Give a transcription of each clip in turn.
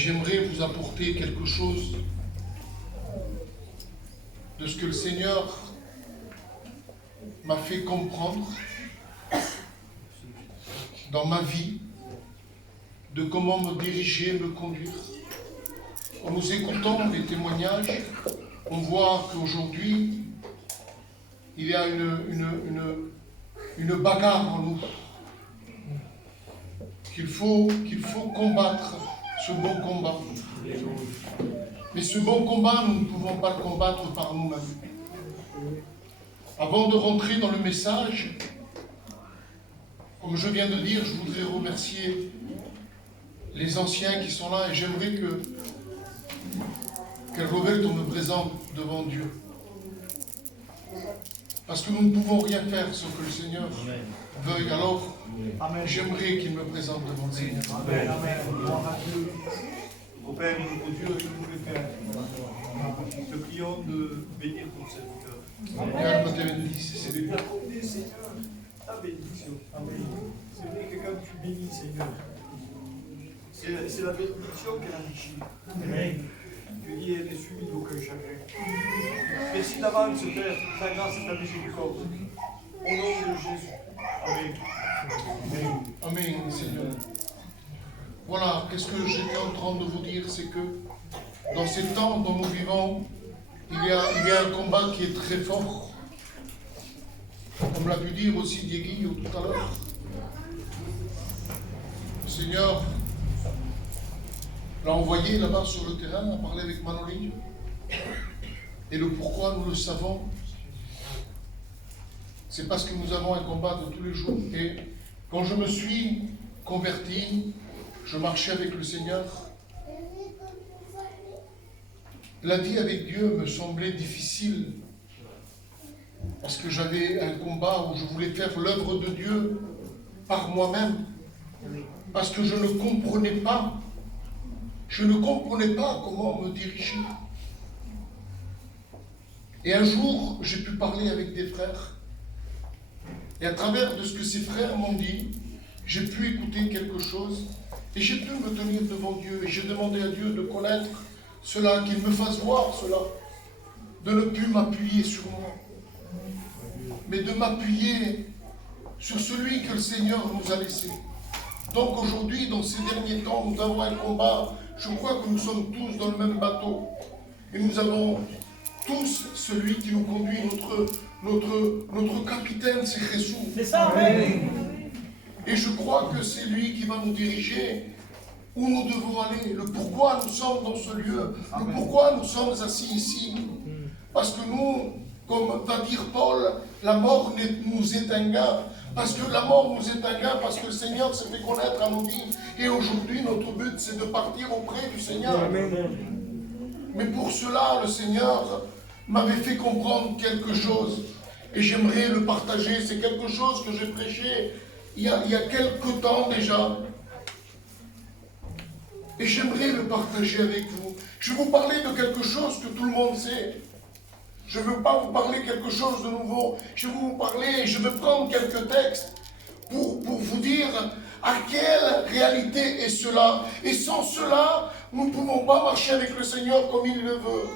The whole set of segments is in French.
j'aimerais vous apporter quelque chose de ce que le Seigneur m'a fait comprendre dans ma vie, de comment me diriger, me conduire. En nous écoutant les témoignages, on voit qu'aujourd'hui, il y a une bagarre en nous, qu'il faut combattre ce bon combat. Mais ce bon combat, nous ne pouvons pas le combattre par nous-mêmes. Avant de rentrer dans le message, comme je viens de dire, je voudrais remercier les anciens qui sont là et j'aimerais que Roberto me présente devant Dieu. Parce que nous ne pouvons rien faire sauf que le Seigneur veuille. Alors, j'aimerais qu'il me présente devant le Seigneur. Amen. Amen. Gloire à Dieu. Au Père et au Dieu, et nous le Père. Te prions de bénir ton serviteur. Regarde, te bénisse, c'est Et d'accorder, Seigneur, ta bénédiction. Amen. C'est vrai que quand tu bénis, Seigneur, c'est la bénédiction qui enrichit. Amen. Tu dis, elle est suivie d'aucun chagrin. Merci d'avance, Père, ta grâce et ta miséricorde. Au nom de Jésus. Amen. Amen. Amen, Seigneur. Voilà, qu'est-ce que j'étais en train de vous dire, c'est que dans ces temps dont nous vivons, il y a un combat qui est très fort. Comme l'a pu dire aussi Diego tout à l'heure. Le Seigneur l'a envoyé là-bas sur le terrain, à parler avec Manolini. Et le pourquoi, nous le savons. C'est parce que nous avons un combat de tous les jours. Et quand je me suis converti, je marchais avec le Seigneur. La vie avec Dieu me semblait difficile. Parce que j'avais un combat où je voulais faire l'œuvre de Dieu par moi-même. Parce que je ne comprenais pas. Je ne comprenais pas comment me diriger. Et un jour, j'ai pu parler avec des frères. Et à travers de ce que ces frères m'ont dit, j'ai pu écouter quelque chose. Et j'ai pu me tenir devant Dieu. Et j'ai demandé à Dieu de connaître cela, qu'il me fasse voir cela. De ne plus m'appuyer sur moi, mais de m'appuyer sur celui que le Seigneur nous a laissé. Donc aujourd'hui, dans ces derniers temps, nous avons un combat. Je crois que nous sommes tous dans le même bateau. Et nous avons tous celui qui nous conduit, notre capitaine, c'est Jésus. C'est ça, oui. Et je crois que c'est lui qui va nous diriger où nous devons aller, le pourquoi nous sommes dans ce lieu, le pourquoi nous sommes assis ici. Parce que nous, comme va dire Paul, la mort nous est un gain. Parce que la mort nous est un gain, parce que le Seigneur s'est fait connaître à nos vies. Et aujourd'hui, notre but, c'est de partir auprès du Seigneur. Mais pour cela, le Seigneur m'avait fait comprendre quelque chose. Et j'aimerais le partager. C'est quelque chose que j'ai prêché il y a quelque temps déjà. Et j'aimerais le partager avec vous. Je vais vous parler de quelque chose que tout le monde sait. Je ne veux pas vous parler quelque chose de nouveau. Je vais vous parler, je vais prendre quelques textes pour vous dire à quelle réalité est cela. Et sans cela, nous ne pouvons pas marcher avec le Seigneur comme il le veut.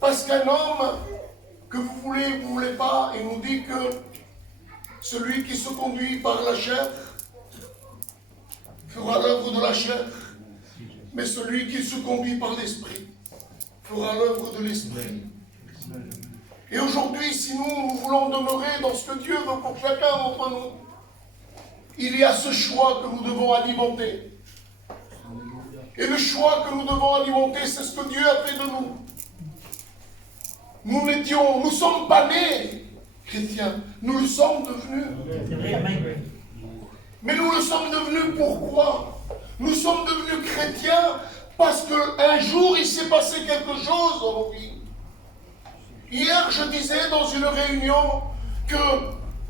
Parce qu'un homme que vous voulez pas, il nous dit que celui qui se conduit par la chair fera l'œuvre de la chair, mais celui qui se conduit par l'esprit fera l'œuvre de l'esprit. Et aujourd'hui, si nous voulons demeurer dans ce que Dieu veut pour chacun d'entre nous, il y a ce choix que nous devons alimenter. Et le choix que nous devons alimenter, c'est ce que Dieu a fait de nous. Nous ne sommes pas nés chrétiens, nous le sommes devenus. Mais nous le sommes devenus pourquoi? Nous sommes devenus chrétiens parce qu'un jour il s'est passé quelque chose dans nos vies. Hier, je disais dans une réunion que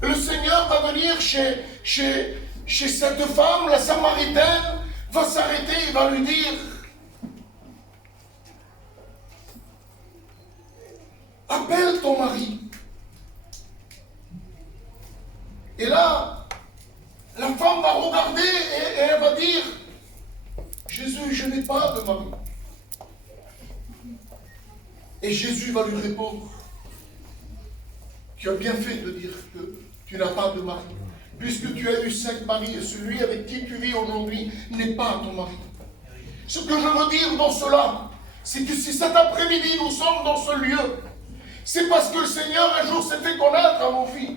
le Seigneur va venir chez cette femme, la Samaritaine, va s'arrêter et va lui dire: appelle ton mari. Et là, la femme va regarder et elle va dire: Jésus, je n'ai pas de mari. Et Jésus va lui répondre, tu as bien fait de dire que tu n'as pas de mari, puisque tu as eu 5 maris et celui avec qui tu vis aujourd'hui n'est pas ton mari. Ce que je veux dire dans cela, c'est que si cet après-midi nous sommes dans ce lieu, c'est parce que le Seigneur un jour s'est fait connaître à mon fils.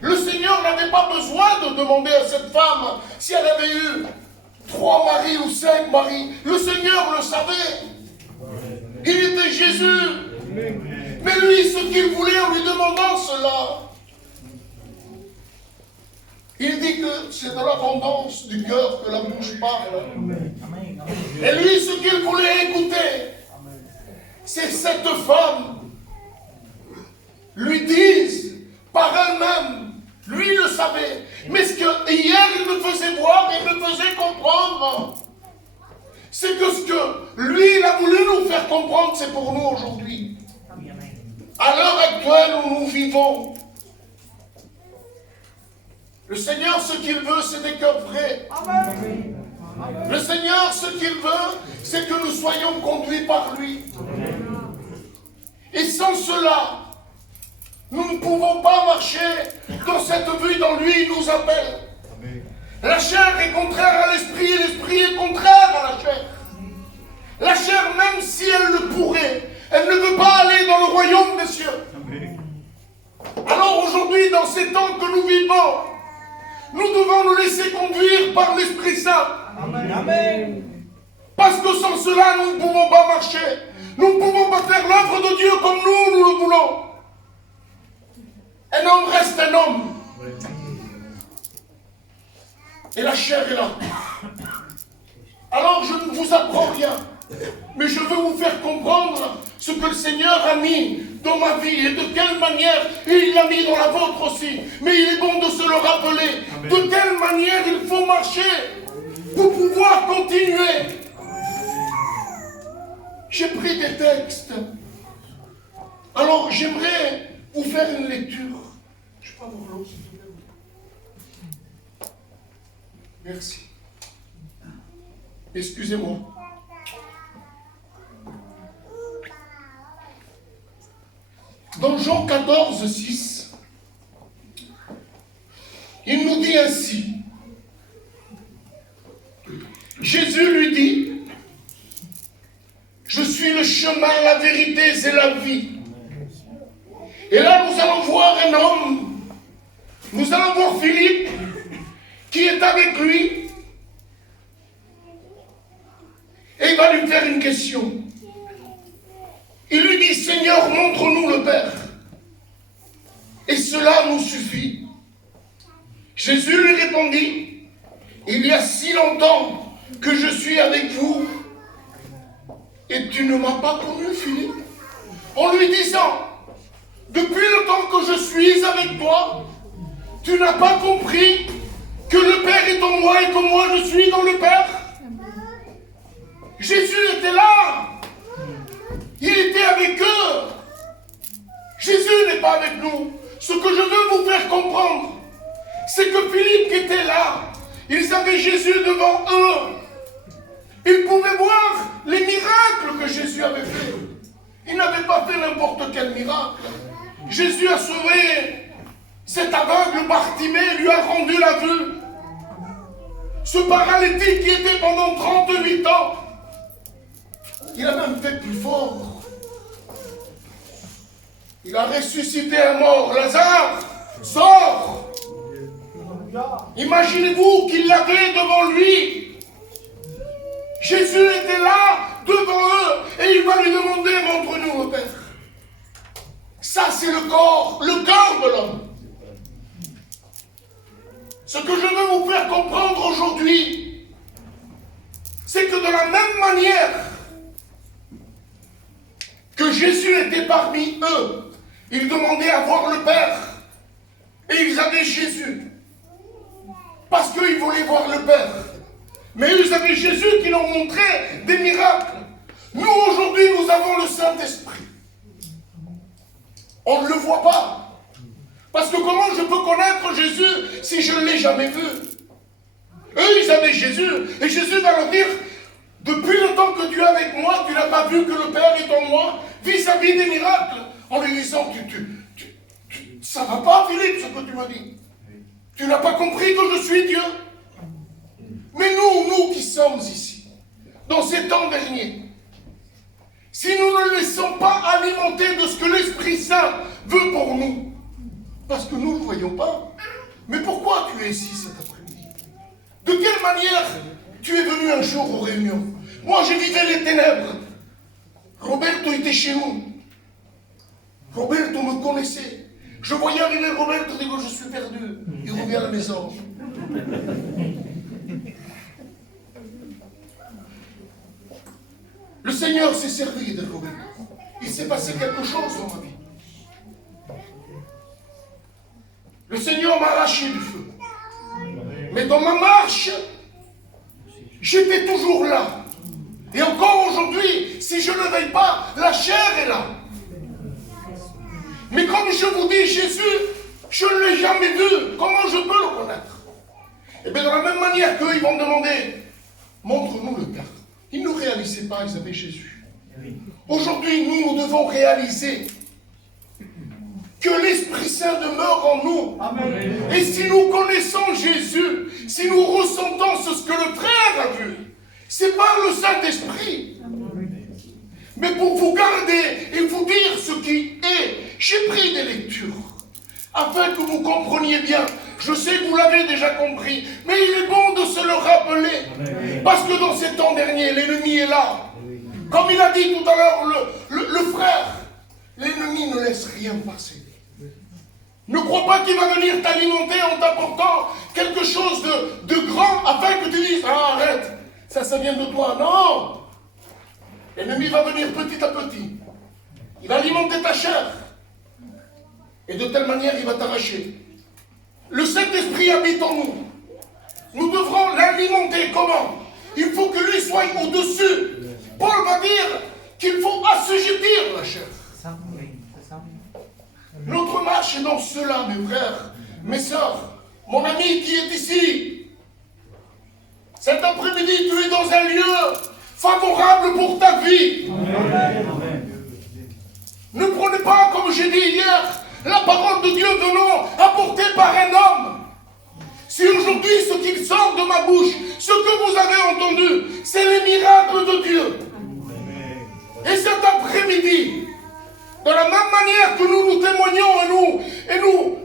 Le Seigneur n'avait pas besoin de demander à cette femme si elle avait eu 3 maris ou 5 maris. Le Seigneur le savait. Il était Jésus. Mais lui, ce qu'il voulait en lui demandant cela, il dit que c'est de l'abondance du cœur que la bouche parle. Et lui, ce qu'il voulait écouter, c'est cette femme lui dise par elle-même, lui le savait, mais ce que hier il me faisait voir et me faisait comprendre, c'est que ce que lui il a voulu nous faire comprendre, c'est pour nous aujourd'hui. À l'heure actuelle où nous vivons, le Seigneur, ce qu'il veut, c'est des cœurs vrais. Amen. Le Seigneur, ce qu'il veut, c'est que nous soyons conduits par lui. Et sans cela, nous ne pouvons pas marcher dans cette vie dont lui il nous appelle. La chair est contraire à l'esprit et l'esprit est contraire à la chair. La chair, même si elle le pourrait, elle ne veut pas aller dans le royaume des cieux. Alors aujourd'hui, dans ces temps que nous vivons, nous devons nous laisser conduire par l'Esprit Saint. Amen. Parce que sans cela, nous ne pouvons pas marcher. Nous ne pouvons pas faire l'œuvre de Dieu comme nous le voulons. Un homme reste un homme. Et la chair est là. Alors je ne vous apprends rien. Mais je veux vous faire comprendre ce que le Seigneur a mis dans ma vie et de quelle manière il l'a mis dans la vôtre aussi. Mais il est bon de se le rappeler. Amen. De quelle manière il faut marcher pour pouvoir continuer. J'ai pris des textes. Alors j'aimerais vous faire une lecture. Je peux avoir l'eau, s'il vous plaît. Merci. Excusez-moi. Dans Jean 14, 6, il nous dit ainsi. Jésus lui dit, je suis le chemin, la vérité et la vie. Et là, nous allons voir un homme, nous allons voir Philippe, qui est avec lui, et il va lui faire une question. Il lui dit, Seigneur, montre-nous le Père. Et cela nous suffit. Jésus lui répondit, il y a si longtemps que je suis avec vous, et tu ne m'as pas connu, Philippe. En lui disant, depuis le temps que je suis avec toi, tu n'as pas compris que le Père est en moi et que moi je suis dans le Père. Jésus était là. Il était avec eux. Jésus n'est pas avec nous. Ce que je veux vous faire comprendre, c'est que Philippe qui était là, ils avaient Jésus devant eux. Ils pouvaient voir les miracles que Jésus avait fait. Il n'avait pas fait n'importe quel miracle. Jésus a sauvé cet aveugle Bartimée, lui a rendu la vue. Ce paralytique qui était pendant 38 ans, il a même fait plus fort. Il a ressuscité un mort. Lazare, sors! Imaginez-vous qu'il l'avait devant lui. Jésus était là, devant eux, et il va lui demander, montre-nous le Père. Ça, c'est le corps de l'homme. Ce que je veux vous faire comprendre aujourd'hui, c'est que de la même manière que Jésus était parmi eux, ils demandaient à voir le Père, et ils avaient Jésus, parce qu'ils voulaient voir le Père. Mais ils avaient Jésus qui leur montrait des miracles. Nous, aujourd'hui, nous avons le Saint-Esprit. On ne le voit pas. Parce que comment je peux connaître Jésus si je ne l'ai jamais vu? Eux, ils avaient Jésus. Et Jésus va leur dire, Depuis le temps que tu es avec moi, tu n'as pas vu que le Père est en moi vis-à-vis des miracles. En lui disant, ça ne va pas, Philippe, ce que tu m'as dit. Tu n'as pas compris que je suis Dieu. Mais nous qui sommes ici, dans ces temps derniers, si nous ne laissons pas alimenter de ce que l'Esprit Saint veut pour nous, parce que nous ne le voyons pas, mais pourquoi tu es ici cet après-midi? De quelle manière tu es venu un jour aux réunions? Moi, je vivais les ténèbres. Roberto était chez nous. Roberto me connaissait. Je voyais arriver Roberto, je dis que je suis perdu. Il revient à la maison. Le Seigneur s'est servi de Roberto. Il s'est passé quelque chose dans ma vie. Le Seigneur m'a arraché du feu. Mais dans ma marche, j'étais toujours là. Et encore aujourd'hui, si je ne veille pas, la chair est là. Mais comme je vous dis, Jésus, je ne l'ai jamais vu. Comment je peux le connaître? Et bien, de la même manière qu'eux, ils vont me demander, montre-nous le Père. Ils ne réalisaient pas, ils avaient Jésus. Aujourd'hui, nous devons réaliser que l'Esprit Saint demeure en nous. Amen. Et si nous connaissons Jésus, si nous ressentons ce que le frère a vu, c'est par le Saint-Esprit. Mais pour vous garder et vous dire ce qui est, j'ai pris des lectures, afin que vous compreniez bien. Je sais que vous l'avez déjà compris, mais il est bon de se le rappeler. Amen. Parce que dans ces temps derniers, l'ennemi est là. Comme il a dit tout à l'heure le frère, l'ennemi ne laisse rien passer. Ne crois pas qu'il va venir t'alimenter en t'apportant quelque chose de grand afin que tu dises, ah arrête, ça vient de toi. Non! L'ennemi va venir petit à petit. Il va alimenter ta chair. Et de telle manière, il va t'arracher. Le Saint-Esprit habite en nous. Nous devrons l'alimenter. Comment? Il faut que lui soit au-dessus. Paul va dire qu'il faut assujettir la chair. Notre marche est dans cela, mes frères, mes sœurs, mon ami qui est ici. Cet après-midi, tu es dans un lieu favorable pour ta vie. Amen. Ne prenez pas, comme j'ai dit hier, la parole de Dieu venant apportée par un homme. Si aujourd'hui, ce qu'il sort de ma bouche, ce que vous avez entendu, c'est les miracles de Dieu. Et cet après-midi, de la même manière que nous témoignons et nous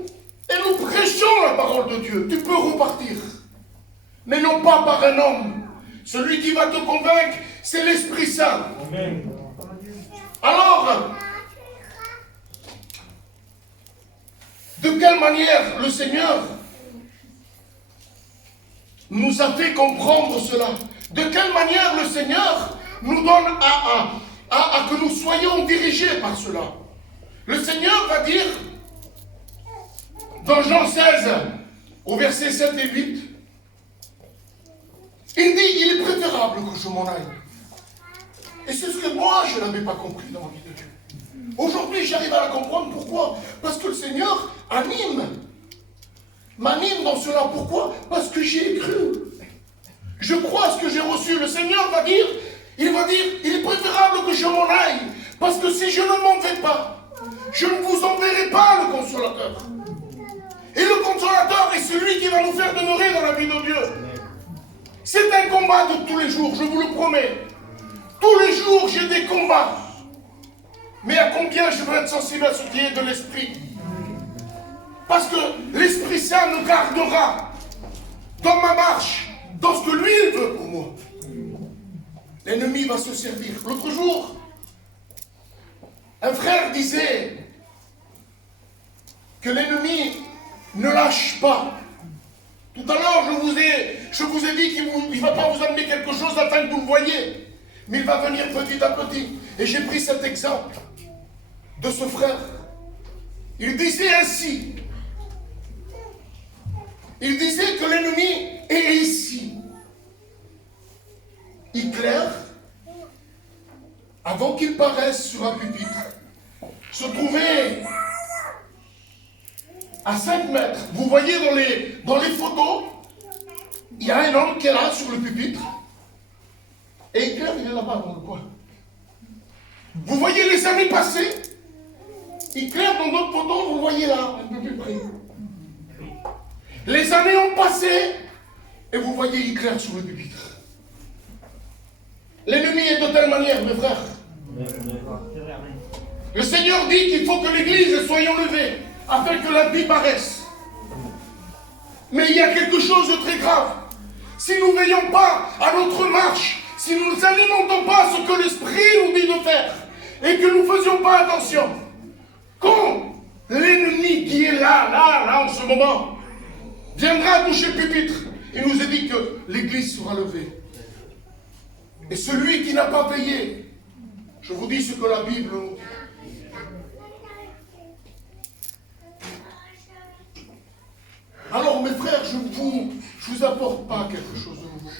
prêchons la parole de Dieu, tu peux repartir. Mais non pas par un homme. Celui qui va te convaincre, c'est l'Esprit Saint. Amen. Alors, de quelle manière le Seigneur nous a fait comprendre cela? De quelle manière le Seigneur nous donne à que nous soyons dirigés par cela? Le Seigneur va dire, dans Jean 16, au verset 7 et 8, il dit, il est préférable que je m'en aille. Et c'est ce que moi, je n'avais pas compris dans la vie de Dieu. Aujourd'hui, j'arrive à la comprendre. Pourquoi? Parce que le Seigneur m'anime dans cela. Pourquoi? Parce que j'y ai cru. Je crois à ce que j'ai reçu. Le Seigneur va dire, il est préférable que je m'en aille. Parce que si je ne m'en vais pas, je ne vous enverrai pas le Consolateur. Et le Consolateur est celui qui va nous faire demeurer dans la vie de Dieu. C'est un combat de tous les jours, je vous le promets. Tous les jours, j'ai des combats. Mais à combien je veux être sensible à ce qui est de l'Esprit? Parce que l'Esprit Saint me gardera dans ma marche, dans ce que lui il veut pour moi. L'ennemi va se servir. L'autre jour, un frère disait que l'ennemi ne lâche pas. Tout à l'heure, je vous ai dit qu'il ne va pas vous amener quelque chose afin que vous le voyez. Mais il va venir petit à petit. Et j'ai pris cet exemple de ce frère. Il disait ainsi. Il disait que l'ennemi est ici. Hitler, avant qu'il paraisse sur un pupitre, se trouvait à 5 mètres. Vous voyez dans les photos, il y a un homme qui est là sur le pupitre. Et Claire, il est là-bas dans le coin. Vous voyez les années passées? Claire, dans notre photo, vous le voyez là, un peu plus près. Les années ont passé et vous voyez Claire sur le pupitre. L'ennemi est de telle manière, mes frères. Le Seigneur dit qu'il faut que l'Église soit enlevée afin que la vie paraisse. Mais il y a quelque chose de très grave. Si nous ne veillons pas à notre marche, si nous ne alimentons pas ce que l'Esprit nous dit de faire, et que nous ne faisions pas attention, quand l'ennemi qui est là, en ce moment, viendra toucher le pupitre, il nous est dit que l'Église sera levée. Et celui qui n'a pas veillé, je vous dis ce que la Bible nous dit. Alors mes frères, je ne vous apporte pas quelque chose de nouveau.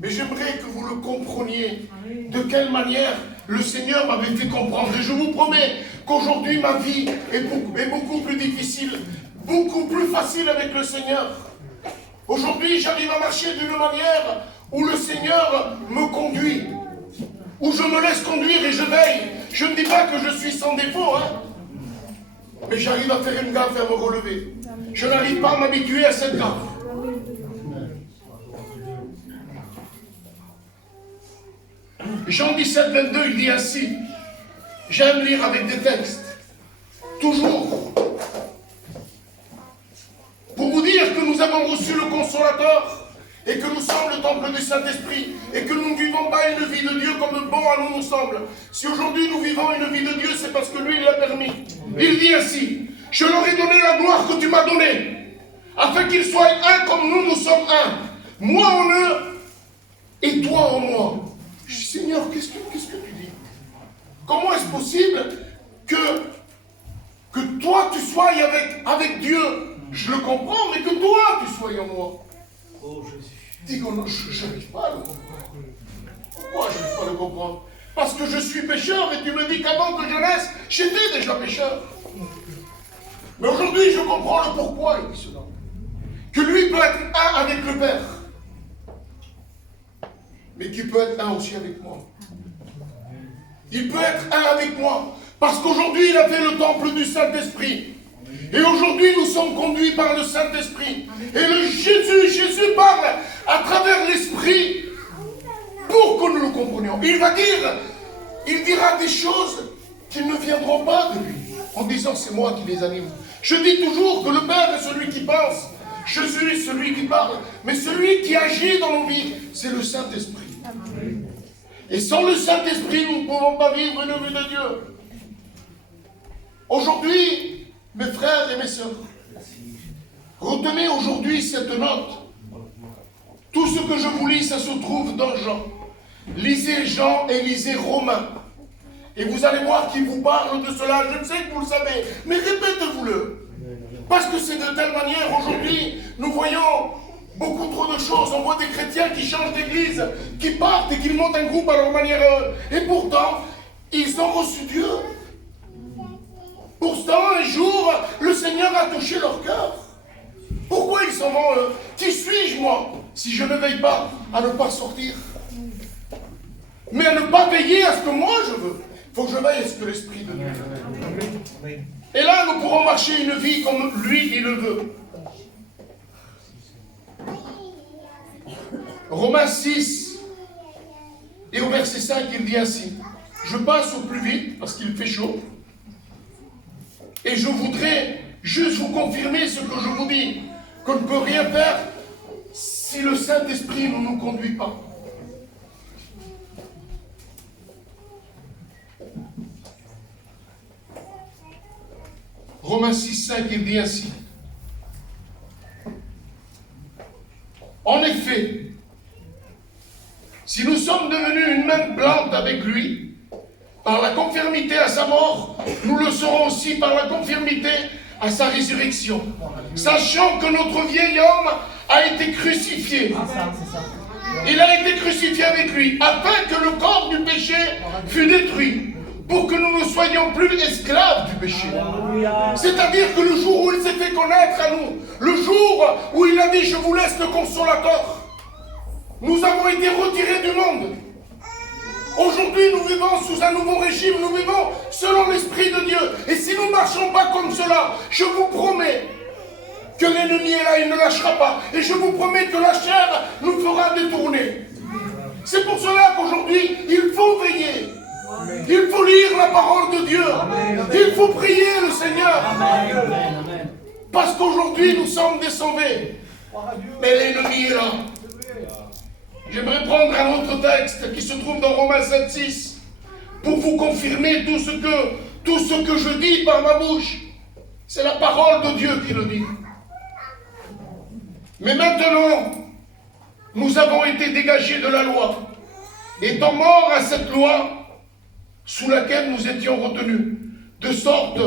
Mais j'aimerais que vous le compreniez. De quelle manière le Seigneur m'avait fait comprendre. Et je vous promets qu'aujourd'hui ma vie est beaucoup plus difficile, beaucoup plus facile avec le Seigneur. Aujourd'hui j'arrive à marcher d'une manière où le Seigneur me conduit. Où je me laisse conduire et je veille. Je ne dis pas que je suis sans défaut, hein. Mais j'arrive à faire une gaffe et à me relever. Je n'arrive pas à m'habituer à cette gaffe. Jean 17, 22, il dit ainsi. J'aime lire avec des textes. Toujours. Pour vous dire que nous avons reçu le Consolateur et que nous sommes le temple du Saint-Esprit et que nous ne vivons pas une vie de Dieu comme bon à nous semble. Si aujourd'hui nous vivons une vie de Dieu, c'est parce que lui, il l'a permis. Il dit ainsi. Je leur ai donné la gloire que tu m'as donnée, afin qu'ils soient un comme nous sommes un. Moi en eux et toi en moi. Je dis, Seigneur, qu'est-ce que tu dis? Comment est-ce possible que toi tu sois avec Dieu? Je le comprends, mais que toi tu sois en moi. Oh Jésus. Dis que je n'arrive pas à le comprendre. Pourquoi je n'arrive pas à le comprendre? Parce que je suis pécheur et tu me dis qu'avant que je naisse, j'étais déjà pécheur. Mais aujourd'hui, je comprends le pourquoi il dit cela. Que lui peut être un avec le Père. Mais qu'il peut être un aussi avec moi. Il peut être un avec moi. Parce qu'aujourd'hui, il a fait le temple du Saint-Esprit. Et aujourd'hui, nous sommes conduits par le Saint-Esprit. Et Jésus parle à travers l'Esprit pour que nous le comprenions. Il dira des choses qui ne viendront pas de lui. En disant, c'est moi qui les anime. Je dis toujours que le Père est celui qui pense. Je suis celui qui parle. Mais celui qui agit dans nos vies, c'est le Saint-Esprit. Et sans le Saint-Esprit, nous ne pouvons pas vivre une vie de Dieu. Aujourd'hui, mes frères et mes sœurs, retenez aujourd'hui cette note. Tout ce que je vous lis, ça se trouve dans Jean. Lisez Jean et lisez Romains. Et vous allez voir qu'il vous parle de cela. Je sais que vous le savez, mais répétez-vous-le. Parce que c'est de telle manière, aujourd'hui, nous voyons beaucoup trop de choses. On voit des chrétiens qui changent d'église, qui partent et qui montent un groupe à leur manière. Et pourtant, ils ont reçu Dieu. Pourtant, un jour, le Seigneur a touché leur cœur. Pourquoi ils s'en vont? Qui suis-je, moi, si je ne veille pas à ne pas sortir? Mais à ne pas veiller à ce que moi je veux. Il faut que je veille à ce que l'Esprit de Dieu veut. Et là, nous pourrons marcher une vie comme lui, il le veut. Romains 6, et au verset 5, il dit ainsi. Je passe au plus vite, parce qu'il fait chaud. Et je voudrais juste vous confirmer ce que je vous dis. Qu'on ne peut rien faire si le Saint-Esprit ne nous conduit pas. Romains 6, 5, il dit ainsi. En effet, si nous sommes devenus une même plante avec lui, par la conformité à sa mort, nous le serons aussi par la conformité à sa résurrection. Sachant que notre vieil homme a été crucifié. Il a été crucifié avec lui, afin que le corps du péché fût détruit, pour que nous ne soyons plus esclaves du péché. C'est-à-dire que le jour où il s'est fait connaître à nous, le jour où il a dit « Je vous laisse le Consolateur », nous avons été retirés du monde. Aujourd'hui, nous vivons sous un nouveau régime, nous vivons selon l'Esprit de Dieu. Et si nous ne marchons pas comme cela, je vous promets que l'ennemi est là, il ne lâchera pas. Et je vous promets que la chair nous fera détourner. C'est pour cela qu'aujourd'hui, il faut veiller. Il faut lire la parole de Dieu. Il faut prier le Seigneur. Parce qu'aujourd'hui, nous sommes des sauvés. Mais l'ennemi est là. J'aimerais prendre un autre texte qui se trouve dans Romains 7,6 pour vous confirmer tout ce que je dis par ma bouche. C'est la parole de Dieu qui le dit. Mais maintenant, nous avons été dégagés de la loi, étant morts à cette loi sous laquelle nous étions retenus, de sorte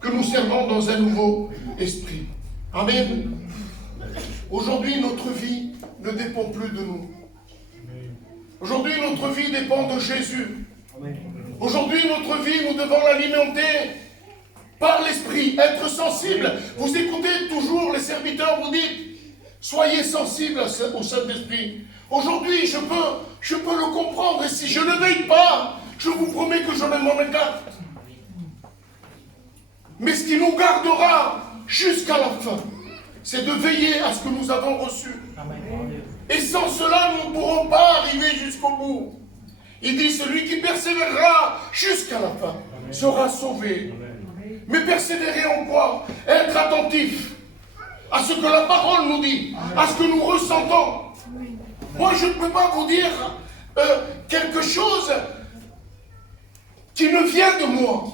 que nous servons dans un nouveau esprit. Amen. Aujourd'hui, notre vie ne dépend plus de nous. Aujourd'hui, notre vie dépend de Jésus. Aujourd'hui, notre vie, nous devons l'alimenter par l'Esprit, être sensible. Vous écoutez toujours les serviteurs, vous dites, soyez sensibles au Saint-Esprit. Aujourd'hui, je peux le comprendre, et si je ne veille pas, je vous promets que je m'en écarte. Mais ce qui nous gardera jusqu'à la fin, c'est de veiller à ce que nous avons reçu. Et sans cela, nous ne pourrons pas arriver jusqu'au bout. Il dit, celui qui persévérera jusqu'à la fin sera sauvé. Mais persévérer en quoi? Être attentif à ce que la parole nous dit, à ce que nous ressentons. Moi, je ne peux pas vous dire quelque chose qui ne vient de moi.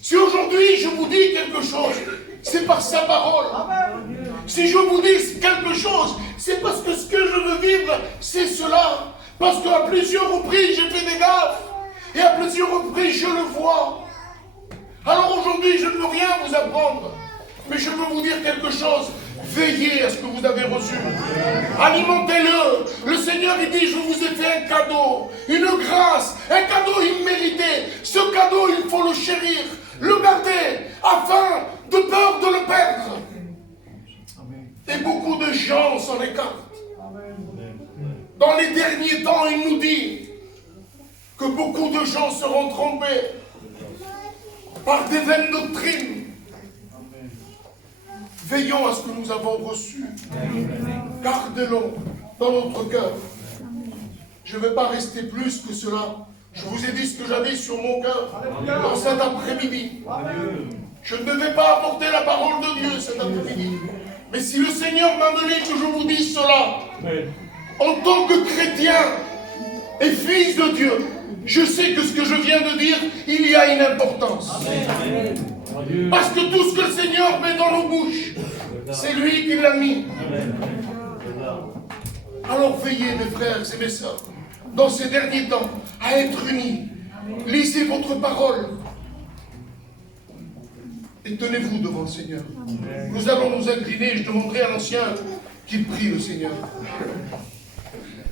Si aujourd'hui je vous dis quelque chose, c'est par sa parole. Si je vous dis quelque chose, c'est parce que ce que je veux vivre, c'est cela. Parce qu'à plusieurs reprises, j'ai fait des gaffes. Et à plusieurs reprises, je le vois. Alors aujourd'hui, je ne veux rien vous apprendre. Mais je veux vous dire quelque chose. Veillez à ce que vous avez reçu. Alimentez-le. Le Seigneur, il dit, je vous ai fait un cadeau. Une grâce. Un cadeau immérité. Ce cadeau, il faut le chérir. Le garder. Afin de peur de le perdre. Et beaucoup de gens s'en écartent. Dans les derniers temps, il nous dit que beaucoup de gens seront trompés par des vaines doctrines. Veillons à ce que nous avons reçu. Gardez-le dans notre cœur. Je ne vais pas rester plus que cela. Je vous ai dit ce que j'avais sur mon cœur dans cet après-midi. Je ne devais pas apporter la parole de Dieu cet après-midi. Mais si le Seigneur m'a donné que je vous dise cela, en tant que chrétien et fils de Dieu, je sais que ce que je viens de dire, il y a une importance. Parce que tout ce que le Seigneur met dans nos bouches, c'est lui qui l'a mis. Alors veillez, mes frères et mes sœurs, dans ces derniers temps, à être unis. Lisez votre parole. Et tenez-vous devant le Seigneur. Nous allons nous incliner. Je demanderai à l'ancien qu'il prie le Seigneur.